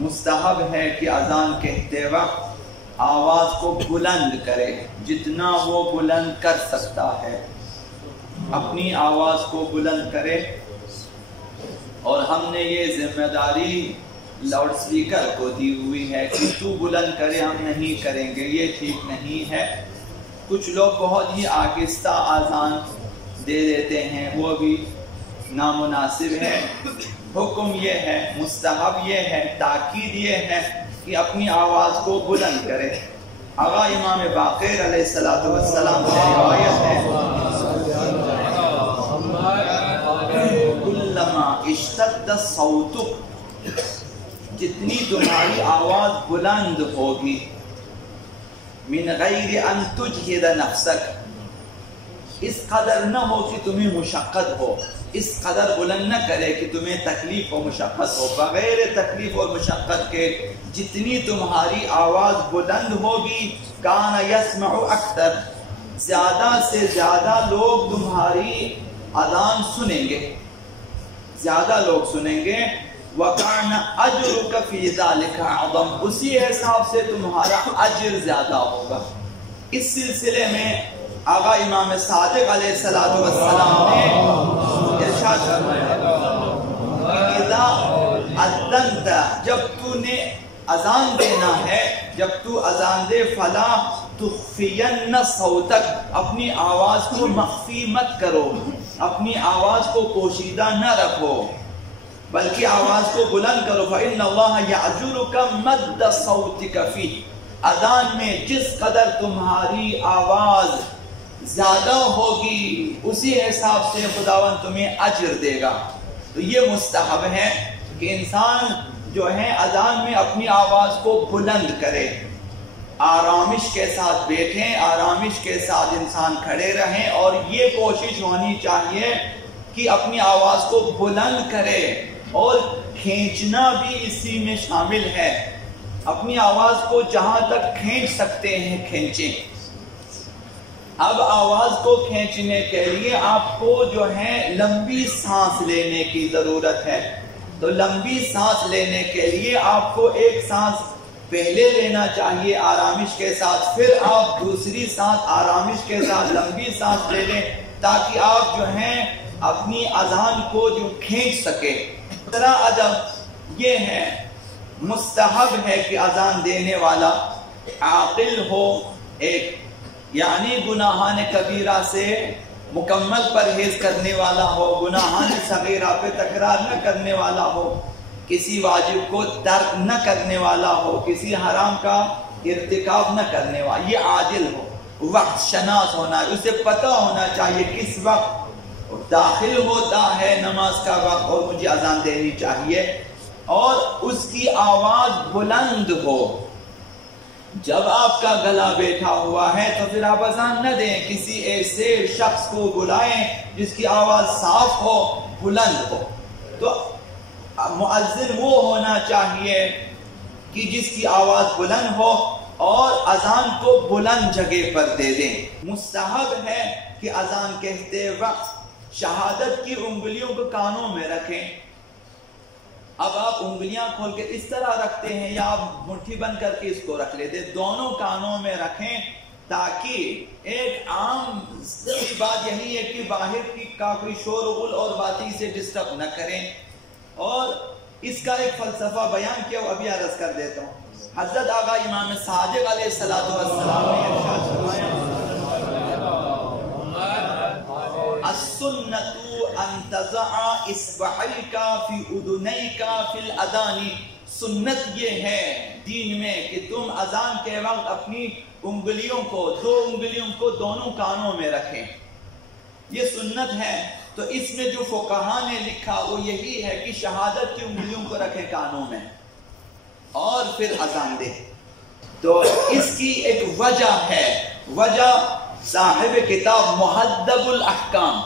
مستحب ہے کہ اذان کہتے وقت آواز کو بلند کرے، جتنا وہ بلند کر سکتا ہے اپنی آواز کو بلند کرے۔ اور ہم نے یہ ذمہ داری لاؤڈ اسپیکر کو دی ہوئی ہے کہ تو بلند کرے، ہم نہیں کریں گے، یہ ٹھیک نہیں ہے۔ کچھ لوگ بہت ہی آہستہ اذان دے دیتے ہیں، وہ بھی نامناسب ہے۔ حکم یہ ہے، مستحب یہ ہے، تاکید یہ ہے کہ اپنی آواز کو بلند کرے۔ آقا امام باقر علیہ السلام سے روایت ہے، کلما اشتد صوتک، جتنی تمہاری آواز بلند ہوگی، من غیر ان تجہد نفسک، اس قدر نہ ہو کہ تمہیں مشقت ہو، اس قدر بلند نہ کرے کہ تمہیں تکلیف و مشقت ہو، بغیر تکلیف اور مشقت کے جتنی تمہاری آواز بلند ہوگی، کان یسمع اکثر، زیادہ سے زیادہ لوگ تمہاری اذان سنیں گے، زیادہ لوگ سنیں گے، وَكَانَ أَجْرُكَ فِي ذَلِكَ عَظَمْ، اسی حساب سے تمہارا اجر زیادہ ہوگا۔ اس سلسلے میں آقا امام صادق علیہ السلام نے ارشاد فرمایا، اذا اذنت، جب تو نے اذان دینا ہے، جب تو اذان دے، فلا تخفین صوتک، اپنی آواز کو مخفی مت کرو، اپنی آواز کو پوشیدہ نہ رکھو، بلکہ آواز کو بلند کرو۔ فإن اللہ یأجرک مد صوتک فیہ، اذان میں جس قدر تمہاری آواز زیادہ ہوگی اسی حساب سے خداوند تمہیں اجر دے گا۔ تو یہ مستحب ہے کہ انسان جو ہے اذان میں اپنی آواز کو بلند کرے، آرامش کے ساتھ بیٹھیں، آرامش کے ساتھ انسان کھڑے رہیں، اور یہ کوشش ہونی چاہیے کہ اپنی آواز کو بلند کرے، اور کھینچنا بھی اسی میں شامل ہے، اپنی آواز کو جہاں تک کھینچ سکتے ہیں کھینچیں۔ اب آواز کو کھینچنے کے لیے آپ کو جو ہے لمبی سانس لینے کی ضرورت ہے، تو لمبی سانس لینے کے لیے آپ کو ایک سانس پہلے لینا چاہیے آرامش کے ساتھ، پھر آپ دوسری سانس آرامش کے ساتھ لمبی سانس لے لیں، تاکہ آپ جو ہیں اپنی اذان کو جو کھینچ سکے۔ دوسرا ادب یہ ہے، مستحب ہے کہ اذان دینے والا عاقل ہو، ایک یعنی گناہان کبیرہ سے مکمل پرہیز کرنے والا ہو، گناہان صغیرہ پہ تکرار نہ کرنے والا ہو، کسی واجب کو ترک نہ کرنے والا ہو، کسی حرام کا ارتکاب نہ کرنے والا، یہ عادل ہو، وقت شناس ہونا، اسے پتہ ہونا چاہیے کس وقت داخل ہوتا ہے نماز کا وقت اور مجھے اذان دینی چاہیے، اور اس کی آواز بلند ہو۔ جب آپ کا گلا بیٹھا ہوا ہے تو پھر آپ اذان نہ دیں، کسی ایسے شخص کو بلائیں جس کی آواز صاف ہو، بلند ہو۔ تو مؤذن وہ ہونا چاہیے کہ جس کی آواز بلند ہو اور اذان کو بلند جگہ پر دے دیں۔ مستحب ہے کہ اذان کہتے وقت شہادت کی انگلیوں کو کانوں میں رکھیں۔ اب آپ انگلیاں کھول کے اس طرح رکھتے ہیں یا آپ مٹھی بند کر کے اس کو رکھ لیتے، دونوں کانوں میں رکھیں، تاکہ ایک عام بات یہی ہے کہ باہر کی کا کوئی شور و غل اور باتی سے ڈسٹرب نہ کریں۔ اور اس کا ایک فلسفہ بیان کیا، ابھی عرض کر دیتا ہوں۔ حضرت آقا امام صادق علیہ السلام نے ارشاد فرمایا، السنۃ ان تضع اصبعیک فی اذنیک فی الاذان، سنت یہ ہے دین میں کہ تم اذان کے وقت اپنی انگلیوں کو، دو انگلیوں کو دونوں کانوں میں رکھیں، یہ سنت ہے۔ تو اس میں جو فقہاء نے لکھا وہ یہی ہے کہ شہادت کی انگلیوں کو رکھیں کانوں میں اور پھر اذان دیں۔ تو اس کی ایک وجہ ہے، وجہ صاحب کتاب مہذب الاحکام،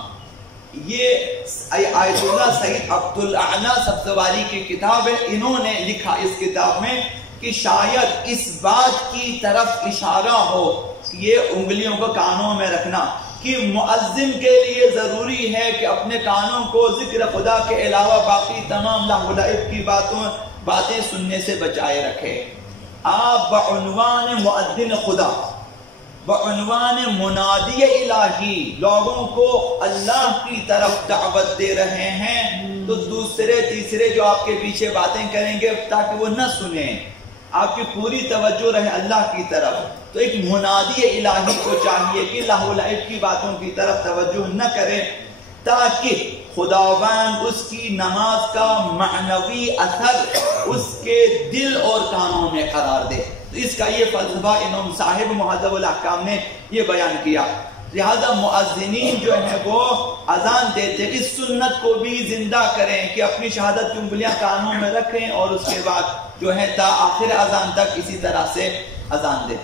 یہ آیت اللہ سید عبدالاعلی سبزواری کی کتاب ہے، انہوں نے لکھا اس کتاب میں کہ شاید اس بات کی طرف اشارہ ہو کہ یہ انگلیوں کو کانوں میں رکھنا، کہ مؤذن کے لیے ضروری ہے کہ اپنے کانوں کو ذکر خدا کے علاوہ باقی تمام لہو و لعب کی باتوں باتیں سننے سے بچائے رکھے. آپ بعنوان مؤذن خدا، بعنوان منادی الہی لوگوں کو اللہ کی طرف دعوت دے رہے ہیں، تو دوسرے تیسرے جو آپ کے پیچھے باتیں کریں گے تاکہ وہ نہ سنیں، آپ کی پوری توجہ رہے اللہ کی طرف. تو ایک منادی الہی کو چاہیے کہ لہو لعب کی باتوں کی طرف توجہ نہ کرے، تاکہ خداوند اس کی نماز کا معنوی اثر اس کے دل اور کانوں میں قرار دے. تو اس کا یہ فلسفہ امام صاحب مہذب الاحکام نے یہ بیان کیا. لہذا مؤذنین جو ہیں وہ اذان دیتے اس سنت کو بھی زندہ کریں کہ اپنی شہادت کی انگلیاں کانوں میں رکھیں اور اس کے بعد جو ہے تا آخر اذان تک اسی طرح سے اذان دیں.